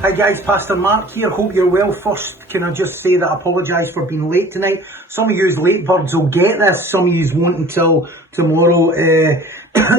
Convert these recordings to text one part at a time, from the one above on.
Hi guys, Pastor Mark here, hope you're well. First, can I just say that I apologise for being late tonight. Some of you late birds will get this, some of you won't until tomorrow,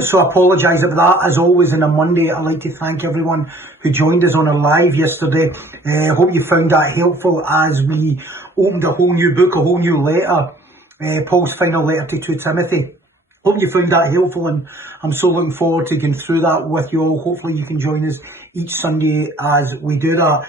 so I apologise about that. As always on a Monday, I'd like to thank everyone who joined us on our live yesterday. Hope you found that helpful as we opened a whole new book, a whole new letter, Paul's final letter to Timothy. Hope you found that helpful, and I'm so looking forward to going through that with you all. Hopefully you can join us each Sunday as we do that.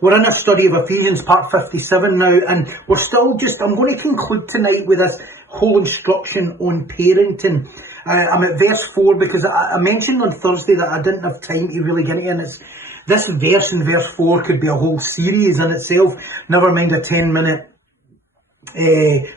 We're in a study of Ephesians part 57 now, and we're still I'm going to conclude tonight with this whole instruction on parenting. I'm at verse 4 because I mentioned on Thursday that I didn't have time to really get into it, and this verse in verse 4 could be a whole series in itself, never mind a 10-minute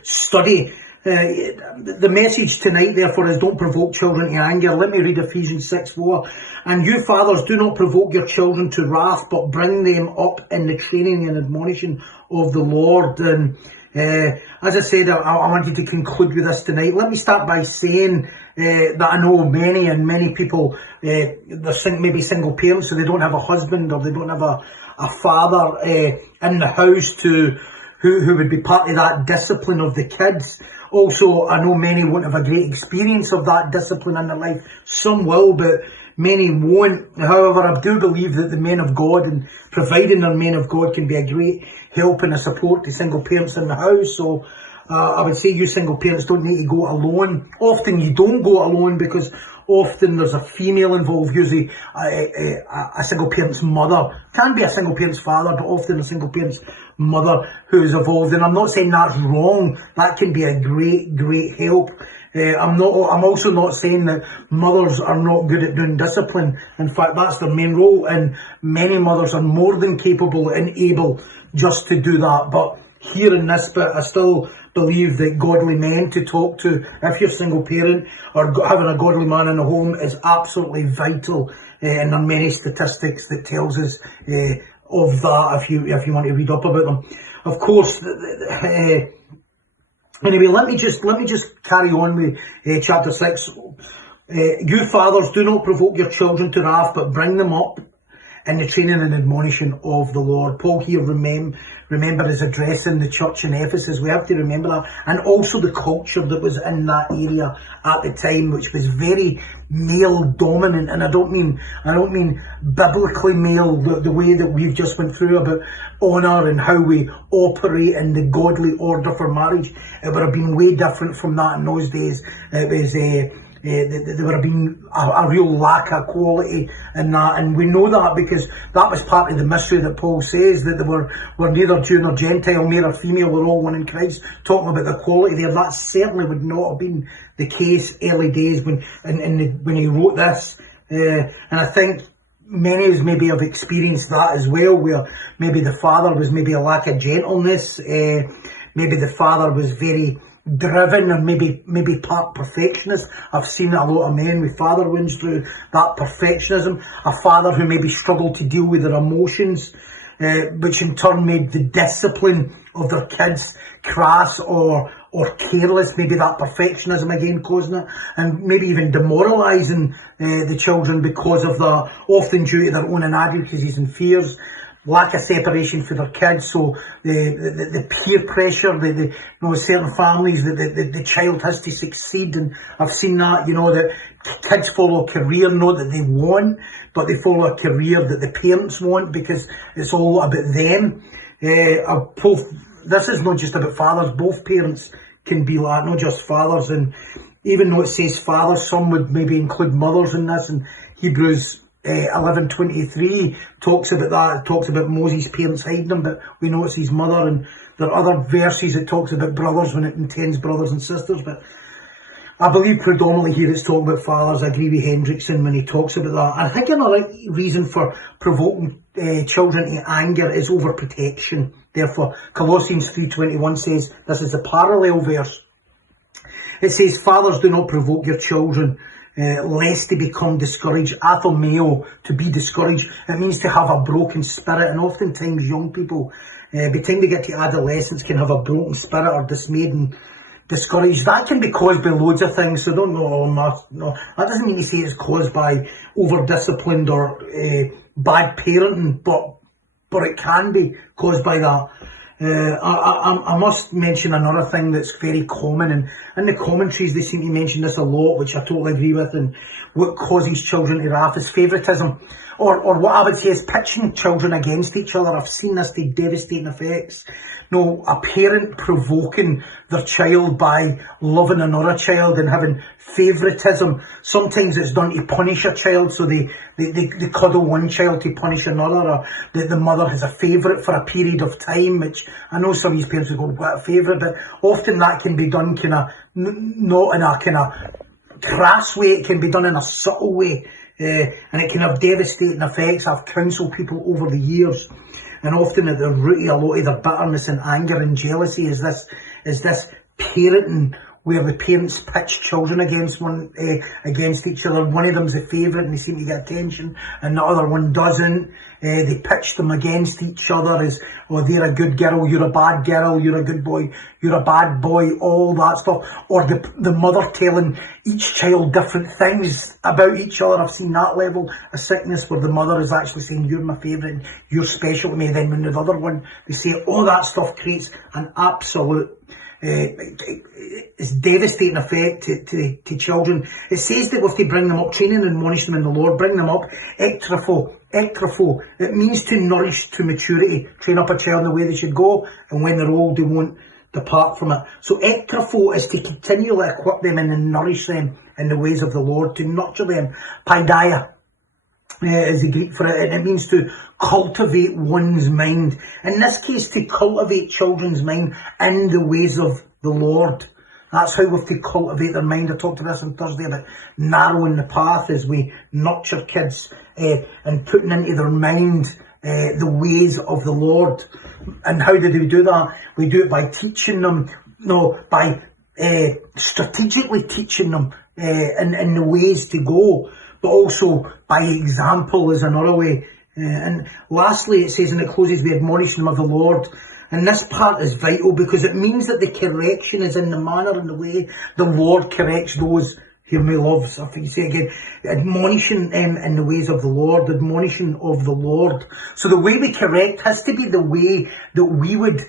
study. The message tonight, therefore, is don't provoke children to anger. Let me read Ephesians 6:4. And you fathers, do not provoke your children to wrath, but bring them up in the training and admonition of the Lord. And as I said, I want you to conclude with this tonight. Let me start by saying that I know many people, they're maybe single parents, so they don't have a husband or they don't have a father in the house who would be part of that discipline of the kids. Also, I know many won't have a great experience of that discipline in their life. Some will, but many won't. However, I do believe that the men of God, and providing their men of God, can be a great help and a support to single parents in the house. So I would say you single parents don't need to go alone. Often you don't go alone because often there's a female involved, usually a single parent's mother. Can be a single parent's father, but often a single parent's mother who is involved. And I'm not saying that's wrong. That can be a great help. I'm also not saying that mothers are not good at doing discipline. In fact, that's their main role, and many mothers are more than capable and able just to do that. But here in this bit, I still believe that godly men to talk to, if you're a single parent, or having a godly man in the home is absolutely vital. And there are many statistics that tells us of that if you want to read up about them. Of course, anyway, let me just carry on with chapter 6. You fathers, do not provoke your children to wrath, but bring them up in the training and admonition of the Lord. Paul here, remember, is addressing the church in Ephesus. We have to remember that. And also the culture that was in that area at the time, which was very male dominant. And I don't mean biblically male, the way that we've just went through about honour and how we operate in the godly order for marriage. It would have been way different from that in those days. It was there would have been a real lack of quality in that, and we know that because that was part of the mystery that Paul says, that they were neither Jew nor Gentile, male or female, we're all one in Christ, talking about the quality there. That certainly would not have been the case early days when he wrote this, and I think many of us maybe have experienced that as well, where maybe the father was maybe a lack of gentleness, maybe the father was very driven and maybe part perfectionist. I've seen a lot of men with father wounds through that perfectionism. A father who maybe struggled to deal with their emotions, which in turn made the discipline of their kids crass or careless. Maybe that perfectionism again causing it, and maybe even demoralising the children because of that, often due to their own inadequacies and fears. Lack of separation for their kids, so the peer pressure, certain families, the child has to succeed, and I've seen that, that kids follow a career not that they want, but they follow a career that the parents want because it's all about them. This is not just about fathers, both parents can be like, not just fathers, and even though it says fathers, some would maybe include mothers in this, and Hebrews 11:23 talks about that. It talks about Moses' parents hiding him, but we know it's his mother, and there are other verses that talks about brothers when it intends brothers and sisters, but I believe predominantly here it's talking about fathers. I agree with Hendrickson when he talks about that. I think another reason for provoking children to anger is overprotection. Therefore, Colossians 3:21 says, this is a parallel verse. It says, fathers, do not provoke your children, lest they become discouraged. Athomeo, to be discouraged, it means to have a broken spirit, and oftentimes young people, by the time they get to adolescence, can have a broken spirit or dismayed, and discouraged. That can be caused by loads of things, so don't go, no. That doesn't mean to say it's caused by over-disciplined or bad parenting, but it can be caused by that. I must mention another thing that's very common, and in the commentaries they seem to mention this a lot, which I totally agree with, and what causes children to wrath is favouritism, or what I would say is pitching children against each other. I've seen this to devastating effects. No, a parent provoking their child by loving another child and having favouritism. Sometimes it's done to punish a child, so they cuddle one child to punish another, or the mother has a favourite for a period of time, which I know some of these parents will go, what a favourite, but often that can be done kind of, not in a kind of crass way, it can be done in a subtle way, and it can have devastating effects. I've counselled people over the years, and often at the root of a lot of their bitterness and anger and jealousy is this parenting where the parents pitch children against each other. One of them's a favourite and they seem to get attention, and the other one doesn't. They pitch them against each other as, oh, they're a good girl, you're a bad girl, you're a good boy, you're a bad boy, all that stuff. Or the mother telling each child different things about each other. I've seen that level of sickness where the mother is actually saying, you're my favourite and you're special to me. Then when the other one, they say, all that stuff creates an absolute it's devastating effect to children. It says that we have to bring them up, training and admonish them in the Lord, bring them up, ektrapho. It means to nourish to maturity, train up a child in the way they should go, and when they're old they won't depart from it. So ektrapho is to continually equip them and nourish them in the ways of the Lord, to nurture them. Paideia is the Greek for it, and it means to cultivate one's mind. In this case, to cultivate children's mind in the ways of the Lord. That's how we have to cultivate their mind. I talked to this on Thursday about narrowing the path as we nurture kids and putting into their mind the ways of the Lord. And how do we do that? We do it by teaching them, by strategically teaching them in the ways to go, but also by example is another way. And lastly, it says, and it closes with admonishing them of the Lord. And this part is vital because it means that the correction is in the manner and the way the Lord corrects those whom he loves. I think you say again, admonishing them in the ways of the Lord, admonishing of the Lord. So the way we correct has to be the way that we would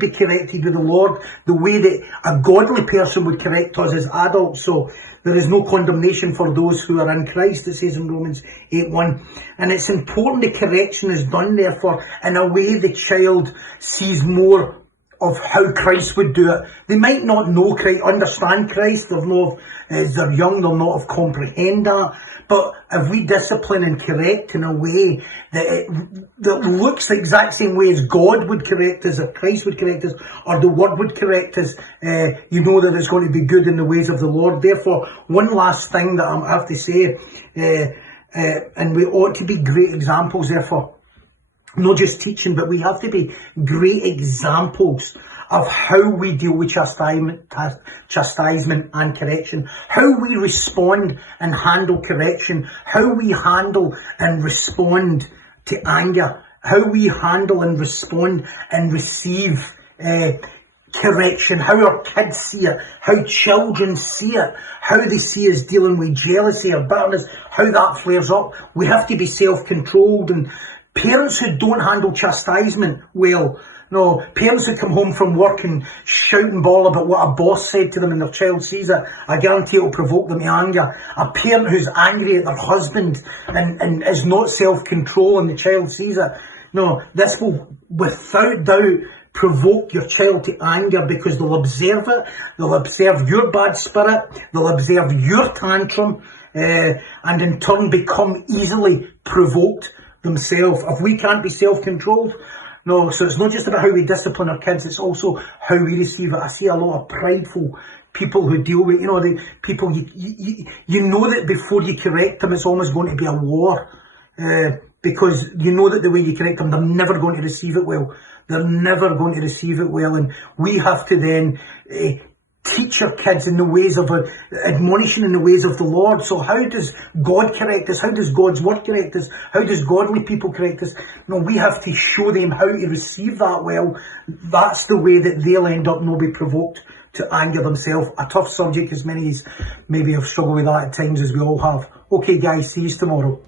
be corrected with the Lord, the way that a godly person would correct us as adults. So there is no condemnation for those who are in Christ, it says in Romans 8:1. And it's important the correction is done, therefore, in a way the child sees more of how Christ would do it. They might not know Christ, understand Christ, as they're young, they'll not have comprehend that. But if we discipline and correct in a way that looks the exact same way as God would correct us, or Christ would correct us, or the Word would correct us, you know that it's going to be good in the ways of the Lord. Therefore, one last thing that I have to say, and we ought to be great examples, therefore, not just teaching, but we have to be great examples of how we deal with chastisement and correction, how we respond and handle correction, how we handle and respond to anger, how we handle and respond and receive correction, how our kids see it, how children see it, how they see us dealing with jealousy or bitterness, how that flares up. We have to be self-controlled. And parents who don't handle chastisement well, parents who come home from work and shout and bawl about what a boss said to them and their child sees it, I guarantee it will provoke them to anger. A parent who's angry at their husband and is not self-control and the child sees it, this will without doubt provoke your child to anger, because they'll observe it, they'll observe your bad spirit, they'll observe your tantrum, and in turn become easily provoked themselves. If we can't be self-controlled, so it's not just about how we discipline our kids, it's also how we receive it. I see a lot of prideful people who deal with, the people, you know that before you correct them, it's almost going to be a war, because you know that the way you correct them, they're never going to receive it well. They're never going to receive it well, and we have to then teach your kids in the ways of admonishing in the ways of the Lord. So how does God correct us? How does God's word correct us? How does godly people correct us? No, we have to show them how to receive that well. That's the way that they'll end up not be provoked to anger themselves. A tough subject, as many as maybe have struggled with that at times, as we all have. Okay guys, see you tomorrow.